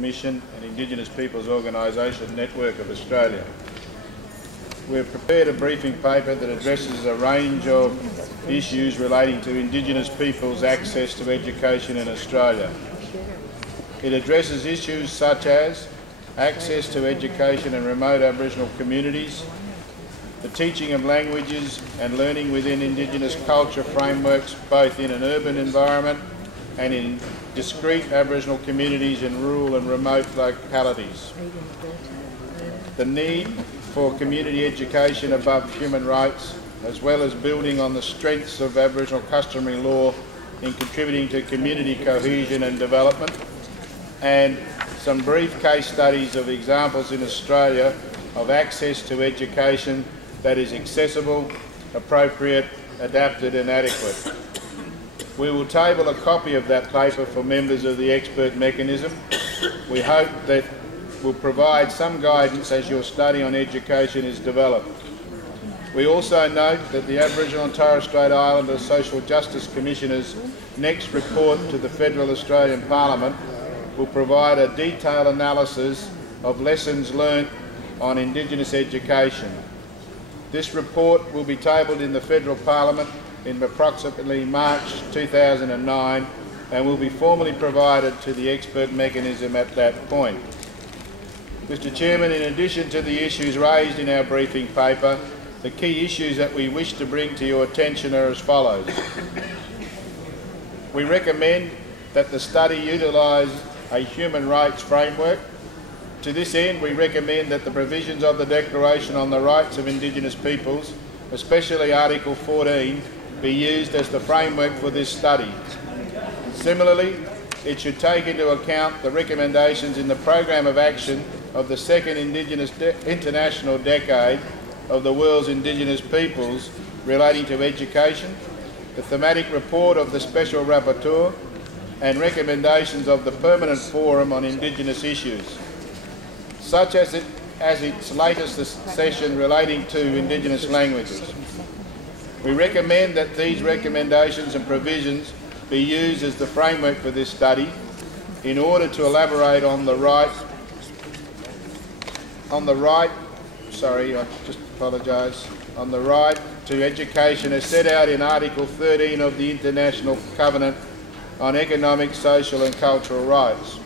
Commission and Indigenous Peoples Organisation Network of Australia. We have prepared a briefing paper that addresses a range of issues relating to Indigenous peoples' access to education in Australia. It addresses issues such as access to education in remote Aboriginal communities, the teaching of languages and learning within Indigenous culture frameworks both in an urban environment and in discrete Aboriginal communities in rural and remote localities. The need for community education above human rights, as well as building on the strengths of Aboriginal customary law in contributing to community cohesion and development, and some brief case studies of examples in Australia of access to education that is accessible, appropriate, adapted and adequate. We will table a copy of that paper for members of the expert mechanism. We hope that will provide some guidance as your study on education is developed. We also note that the Aboriginal and Torres Strait Islander Social Justice Commissioner's next report to the Federal Australian Parliament will provide a detailed analysis of lessons learnt on Indigenous education. This report will be tabled in the Federal Parliament in approximately March 2009 and will be formally provided to the expert mechanism at that point. Mr Chairman, in addition to the issues raised in our briefing paper, the key issues that we wish to bring to your attention are as follows. We recommend that the study utilise a human rights framework. To this end, we recommend that the provisions of the Declaration on the Rights of Indigenous Peoples, especially Article 14, be used as the framework for this study. Similarly, it should take into account the recommendations in the Programme of Action of the Second International Decade of the World's Indigenous Peoples relating to education, the thematic report of the Special Rapporteur, and recommendations of the Permanent Forum on Indigenous Issues, such as its latest session relating to Indigenous languages. We recommend that these recommendations and provisions be used as the framework for this study in order to elaborate on the right to education as set out in Article 13 of the International Covenant on Economic, Social and Cultural Rights.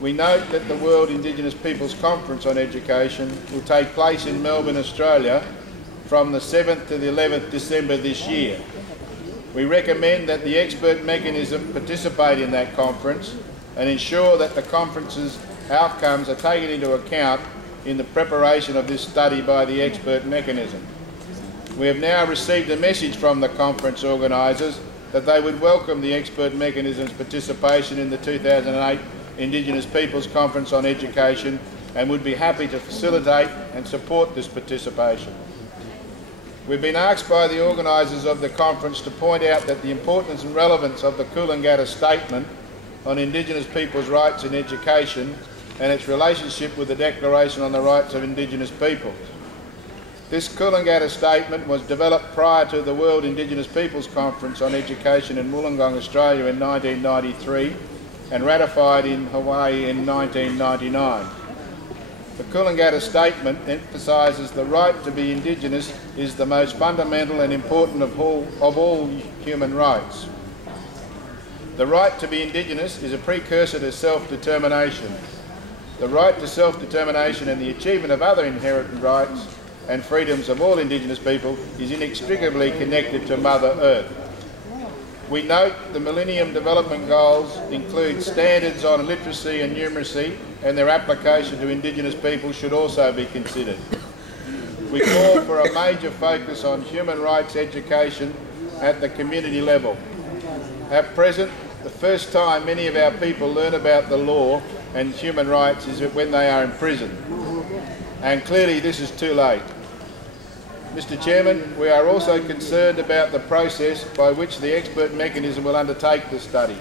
We note that the World Indigenous Peoples Conference on Education will take place in Melbourne, Australia from the 7th to the 11th December this year. We recommend that the expert mechanism participate in that conference and ensure that the conference's outcomes are taken into account in the preparation of this study by the expert mechanism. We have now received a message from the conference organisers that they would welcome the expert mechanism's participation in the 2008 Indigenous Peoples Conference on Education and would be happy to facilitate and support this participation. We've been asked by the organisers of the conference to point out that the importance and relevance of the Coolangatta Statement on Indigenous people's rights in education and its relationship with the Declaration on the Rights of Indigenous Peoples. This Coolangatta Statement was developed prior to the World Indigenous Peoples Conference on Education in Wollongong, Australia in 1993 and ratified in Hawaii in 1999. The Coolangatta Statement emphasises the right to be Indigenous is the most fundamental and important of all human rights. The right to be Indigenous is a precursor to self-determination. The right to self-determination and the achievement of other inherent rights and freedoms of all Indigenous people is inextricably connected to Mother Earth. We note the Millennium Development Goals include standards on literacy and numeracy, and their application to Indigenous people should also be considered. We call for a major focus on human rights education at the community level. At present, the first time many of our people learn about the law and human rights is when they are in prison, and clearly this is too late. Mr Chairman, we are also concerned about the process by which the expert mechanism will undertake the study.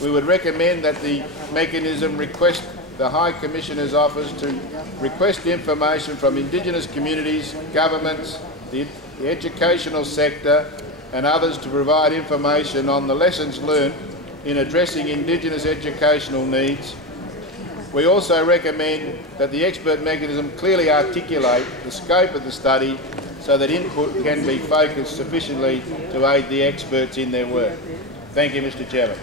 We would recommend that the mechanism request the High Commissioner's Office to request information from Indigenous communities, governments, the educational sector and others to provide information on the lessons learnt in addressing Indigenous educational needs We also recommend that the expert mechanism clearly articulate the scope of the study so that input can be focused sufficiently to aid the experts in their work. Thank you, Mr. Chairman.